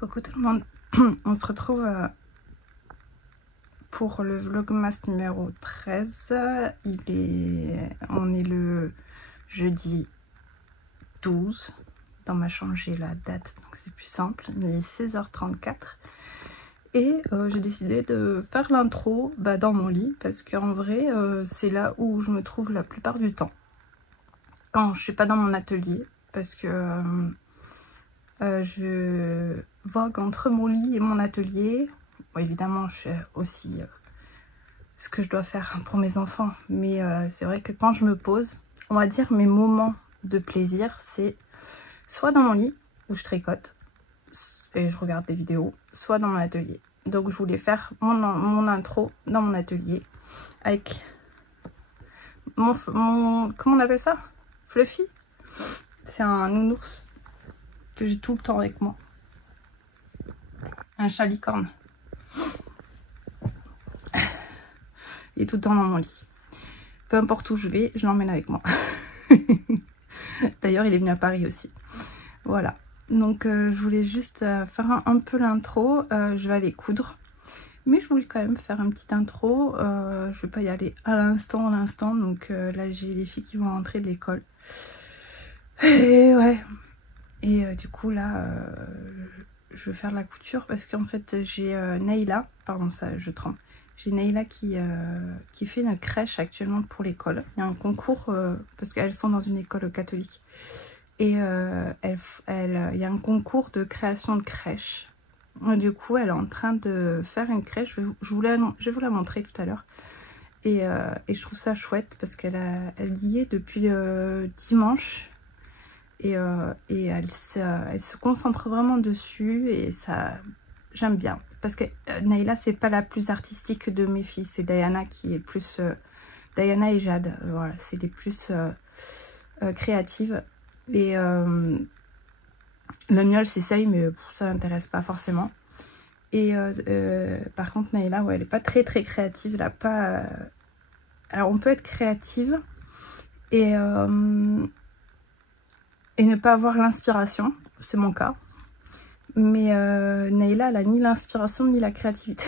Coucou tout le monde, on se retrouve pour le vlogmas numéro 13. On est le jeudi 12. Dans ma chambre j'ai la date donc c'est plus simple, il est 16h34 et j'ai décidé de faire l'intro dans mon lit parce qu'en vrai c'est là où je me trouve la plupart du temps quand je suis pas dans mon atelier, parce que je vogue entre mon lit et mon atelier. Bon, évidemment je fais aussi ce que je dois faire pour mes enfants, mais c'est vrai que quand je me pose, on va dire mes moments de plaisir, c'est soit dans mon lit où je tricote et je regarde des vidéos, soit dans mon atelier. Donc je voulais faire mon intro dans mon atelier avec mon comment on appelle ça, Fluffy. C'est un nounours que j'ai tout le temps avec moi, un chat licorne. Il est tout le temps dans mon lit. Peu importe où je vais, je l'emmène avec moi. D'ailleurs, il est venu à Paris aussi. Voilà. Donc, je voulais juste faire un peu l'intro. Je vais aller coudre. Mais je voulais quand même faire une petite intro. Je vais pas y aller à l'instant. Donc là, j'ai les filles qui vont rentrer de l'école. Et ouais. Et du coup, là, je vais faire de la couture parce qu'en fait, j'ai Naïla. Pardon, ça, je tremble. J'ai Naïla qui fait une crèche actuellement pour l'école. Il y a un concours, parce qu'elles sont dans une école catholique. Et il y a un concours de création de crèche. Du coup, elle est en train de faire une crèche. Je vais vous la montrer tout à l'heure. Et je trouve ça chouette parce elle y est depuis dimanche. Et elle se concentre vraiment dessus. Et ça, j'aime bien. Parce que Naïla, c'est pas la plus artistique de mes filles. C'est Diana qui est plus... Diana et Jade, voilà, c'est les plus créatives. Et le miel, c'est ça, mais ça l'intéresse pas forcément. Et par contre, Naïla, ouais, elle est pas très créative. Elle a pas... Alors, on peut être créative et ne pas avoir l'inspiration. C'est mon cas. Mais Naïla, elle a ni l'inspiration ni la créativité.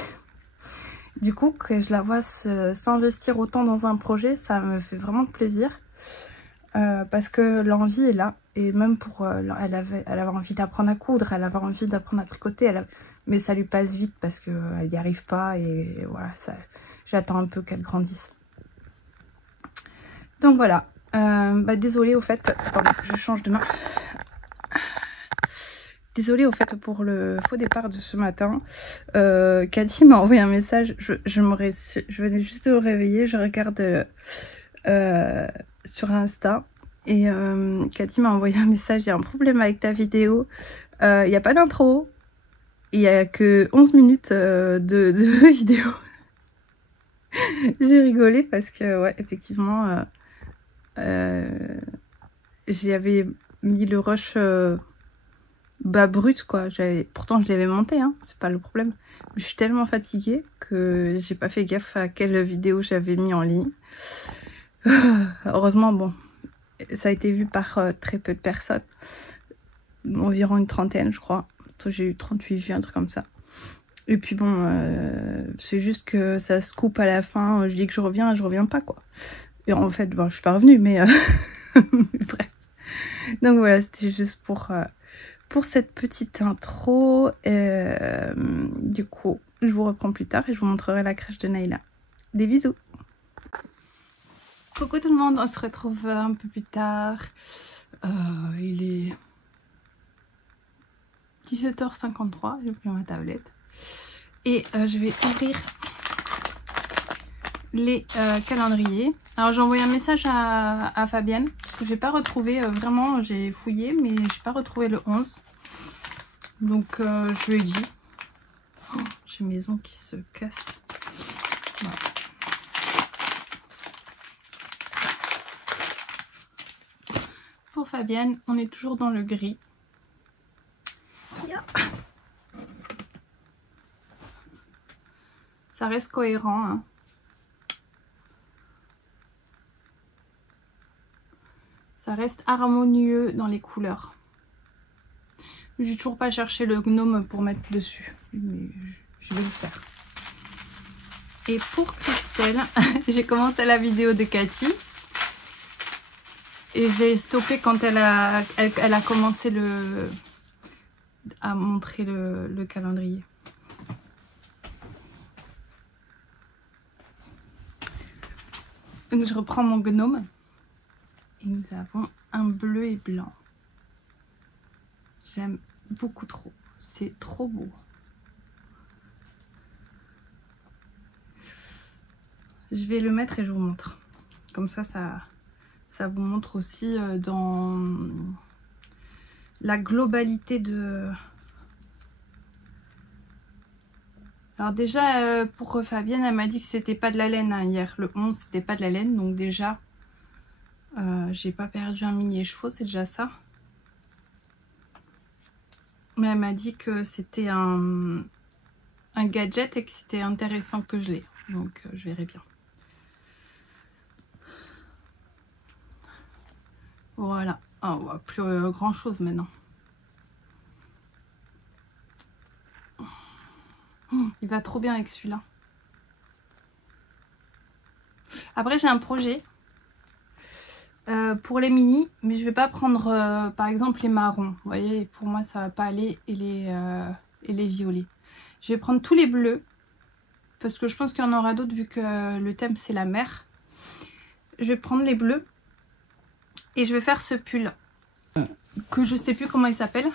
Du coup, que je la vois s'investir autant dans un projet, ça me fait vraiment plaisir. Parce que l'envie est là. Et même pour... elle avait envie d'apprendre à coudre, elle avait envie d'apprendre à tricoter. Mais ça lui passe vite parce qu'elle n'y arrive pas. Et voilà, j'attends un peu qu'elle grandisse. Donc voilà. Désolée au fait... Attendez, je change de main. Désolée au fait pour le faux départ de ce matin. Cathy m'a envoyé un message. Je venais juste de me réveiller. Je regarde sur Insta. Et Cathy m'a envoyé un message. Il y a un problème avec ta vidéo. Il n'y a pas d'intro. Il n'y a que 11 minutes de vidéo. J'ai rigolé parce que, ouais, effectivement, j'avais mis le rush... brut quoi, pourtant je l'avais monté, hein, c'est pas le problème. Mais je suis tellement fatiguée que j'ai pas fait gaffe à quelle vidéo j'avais mis en ligne. Heureusement, bon, ça a été vu par très peu de personnes, environ une trentaine je crois. J'ai eu 38 vues, un truc comme ça. Et puis bon, c'est juste que ça se coupe à la fin, je dis que je reviens pas quoi. Et en fait, bon, je suis pas revenue, mais bref. Donc voilà, c'était juste pour cette petite intro. Du coup, je vous reprends plus tard et je vous montrerai la crèche de Naïla. Des bisous. Coucou tout le monde, on se retrouve un peu plus tard. Il est 17h53, j'ai pris ma tablette. Et je vais ouvrir les calendriers. Alors j'ai envoyé un message à Fabienne que j'ai pas retrouvé, vraiment j'ai fouillé mais j'ai pas retrouvé le 11. Donc je lui ai dit. Oh, j'ai mes ongles qui se cassent. Voilà. Pour Fabienne, on est toujours dans le gris. Yeah. Ça reste cohérent, hein. Ça reste harmonieux dans les couleurs. J'ai toujours pas cherché le gnome pour mettre dessus, mais je vais le faire. Et pour Christelle, j'ai commencé la vidéo de Cathy et j'ai stoppé quand elle a commencé à montrer le calendrier. Donc je reprends mon gnome et nous avons un bleu et blanc. J'aime beaucoup trop, c'est trop beau. Je vais le mettre et je vous montre. Comme ça vous montre aussi dans la globalité de... Alors déjà, pour Fabienne, elle m'a dit que c'était pas de la laine hein, hier. Le 11, c'était pas de la laine. Donc déjà, j'ai pas perdu un millier chevaux, c'est déjà ça. Mais elle m'a dit que c'était un gadget et que c'était intéressant que je l'ai. Donc je verrai bien. Voilà. Ah, on voit plus grand chose maintenant. Il va trop bien avec celui-là. Après j'ai un projet pour les mini, mais je vais pas prendre par exemple les marrons. Vous voyez, pour moi ça va pas aller et les violets. Je vais prendre tous les bleus parce que je pense qu'il y en aura d'autres vu que le thème c'est la mer. Je vais prendre les bleus et je vais faire ce pull que je sais plus comment il s'appelle,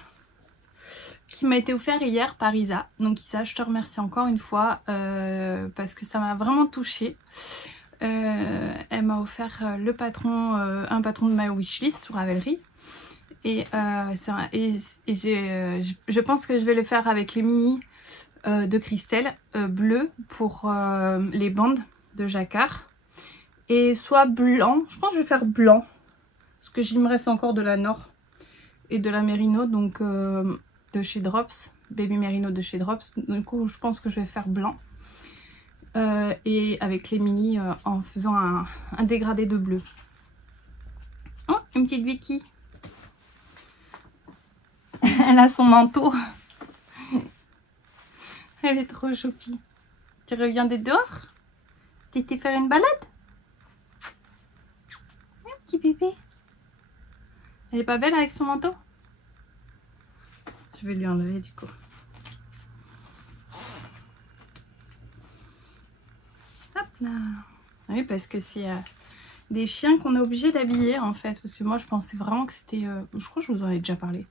qui m'a été offert hier par Isa. Donc Isa, je te remercie encore une fois parce que ça m'a vraiment touchée. Elle m'a offert un patron de ma wishlist sur Ravelry et je pense que je vais le faire avec les mini de Christelle bleu pour les bandes de jacquard et soit blanc. Je pense que je vais faire blanc parce que il me reste encore de la Nord et de la Merino, donc de chez Drops, Baby Merino de chez Drops. Du coup je pense que je vais faire blanc et avec les mini en faisant un dégradé de bleu. Oh, une petite Vicky. Elle a son manteau. Elle est trop choupie. Tu reviens de dehors? Tu t'es faire une balade? Un petit bébé. Elle est pas belle avec son manteau? Je vais lui enlever du coup. Hop là. Oui, parce que c'est des chiens qu'on est obligé d'habiller en fait. Parce que moi je pensais vraiment que c'était... je crois que je vous en ai déjà parlé.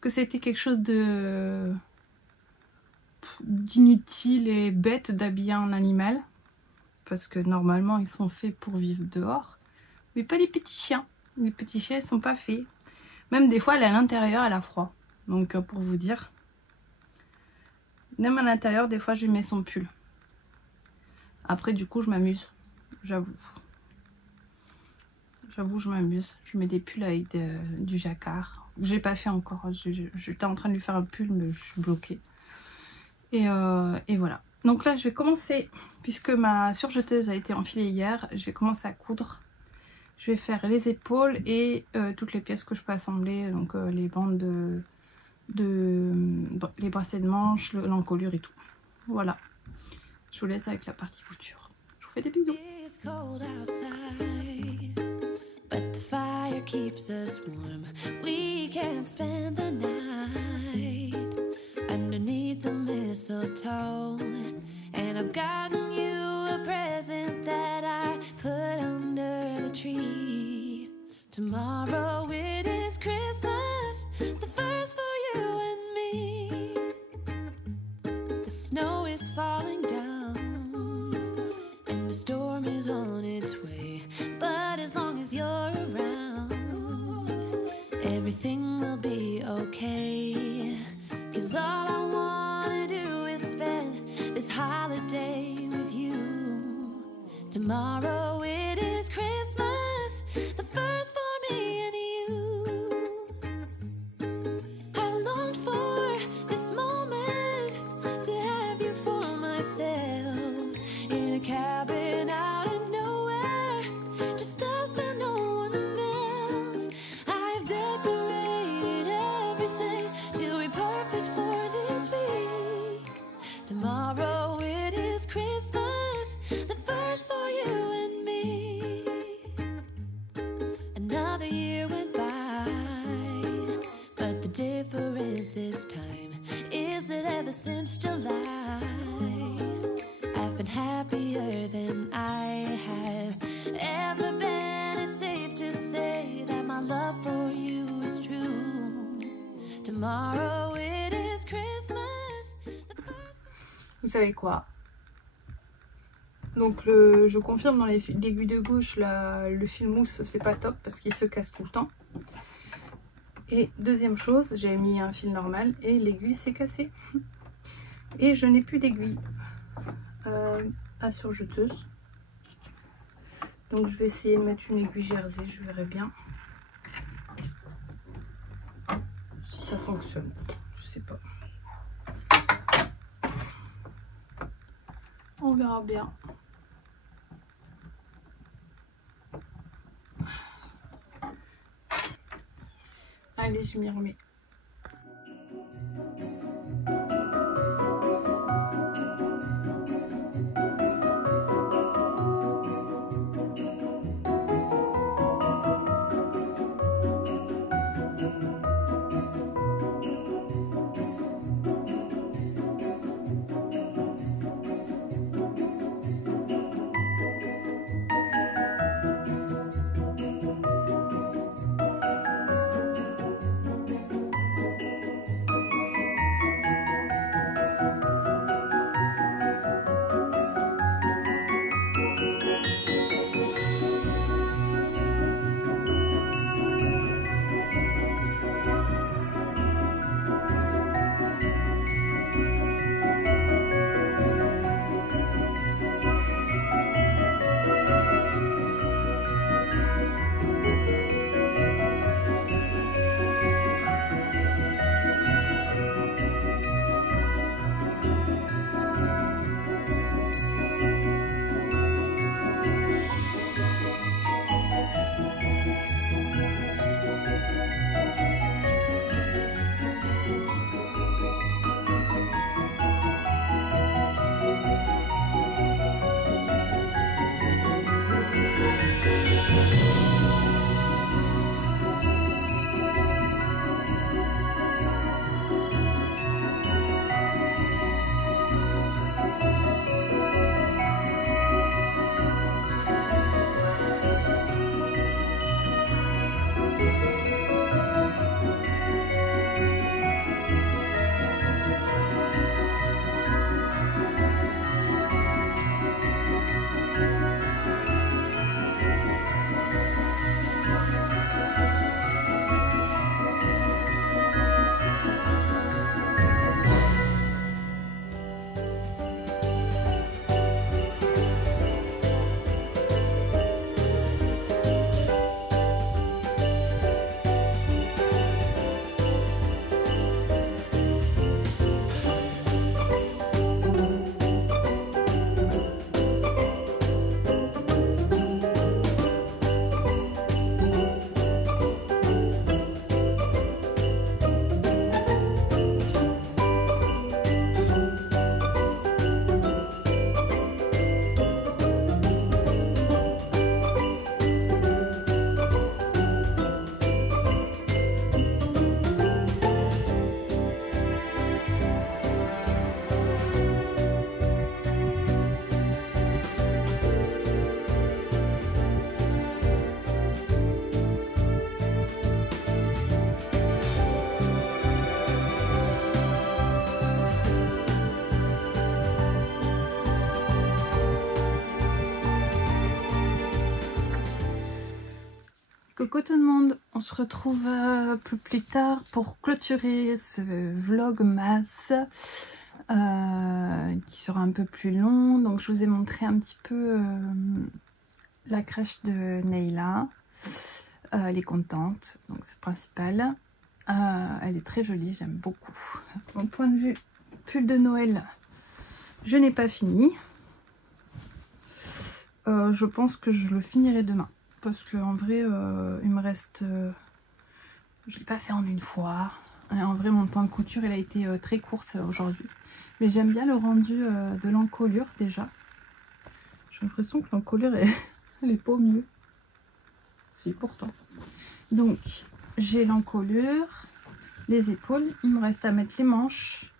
Que c'était quelque chose d'inutile et bête d'habiller un animal. Parce que normalement ils sont faits pour vivre dehors. Mais pas les petits chiens. Les petits chiens ils sont pas faits. Même des fois elle est à l'intérieur, elle a froid. Donc pour vous dire. Même à l'intérieur des fois je lui mets son pull. Après du coup je m'amuse. J'avoue. J'avoue je m'amuse. Je lui mets des pulls avec du jacquard. J'ai pas fait encore. J'étais en train de lui faire un pull mais je suis bloquée. Et voilà. Donc là je vais commencer. Puisque ma surjeteuse a été enfilée hier. Je vais commencer à coudre. Je vais faire les épaules et toutes les pièces que je peux assembler. Donc les bandes les bracelets de manches, l'encolure et tout. Voilà. Je vous laisse avec la partie couture. Je vous fais des bisous. But the fire keeps us warm. We can spend the night underneath the mistletoe. And I've gotten you a present that I put under the tree. Tomorrow it is Christmas, the first for you and me. The snow is falling down and the storm is on its way. But as long as you're around, everything will be okay. 'Cause all I wanna do is spend this holiday with you. Tomorrow it is Christmas, the first for me and you. I've longed for this moment to have you for myself in a cabin out in nowhere, just us and no one else. I've decorated everything to differ is this time? Is that ever since July, I've been happier than I have ever been. It's safe to say that my love for you is true. Tomorrow it is Christmas. Vous savez quoi? Donc je confirme, dans l'aiguille de gauche, le fil mousse c'est pas top parce qu'il se casse tout le temps. Et deuxième chose, j'ai mis un fil normal et l'aiguille s'est cassée. Et je n'ai plus d'aiguille à surjeteuse. Donc je vais essayer de mettre une aiguille jersey, je verrai bien si ça fonctionne. Je sais pas. On verra bien. Allez, je m'y remets. Coucou tout le monde, on se retrouve plus tard pour clôturer ce vlogmas qui sera un peu plus long. Donc je vous ai montré un petit peu la crèche de Neyla. Elle est contente, donc c'est le principal. Elle est très jolie, j'aime beaucoup. Mon point de vue pull de Noël, je n'ai pas fini. Je pense que je le finirai demain. Parce qu'en vrai, il me reste... je ne l'ai pas fait en une fois. Et en vrai, mon temps de couture, il a été très court aujourd'hui. Mais j'aime bien le rendu de l'encolure déjà. J'ai l'impression que l'encolure, elle est pas au mieux. Si, pourtant. Donc, j'ai l'encolure. les épaules. Il me reste à mettre les manches,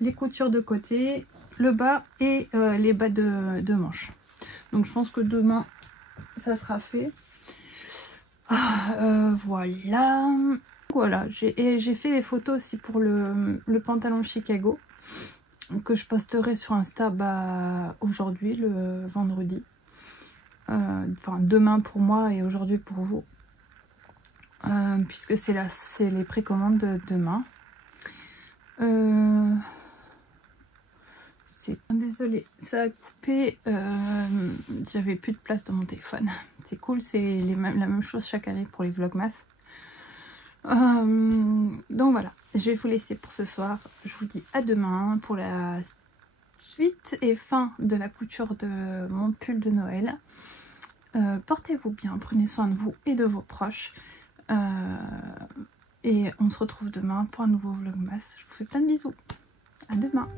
les coutures de côté, le bas et les bas de manches. Donc je pense que demain ça sera fait. Voilà, j'ai fait les photos aussi pour le pantalon Chicago que je posterai sur Insta aujourd'hui, le vendredi. Enfin demain pour moi et aujourd'hui pour vous. Puisque c'est les précommandes de demain. Désolée, ça a coupé. J'avais plus de place dans mon téléphone. C'est cool, c'est la même chose chaque année pour les vlogmas. Donc voilà, je vais vous laisser pour ce soir. Je vous dis à demain pour la suite et fin de la couture de mon pull de Noël. Portez-vous bien, prenez soin de vous et de vos proches. Et on se retrouve demain pour un nouveau vlogmas. Je vous fais plein de bisous. À demain.